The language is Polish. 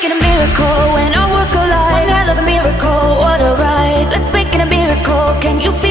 make it a miracle when our worlds collide. One hell of a miracle, what a ride. Let's make it a miracle. Can you feel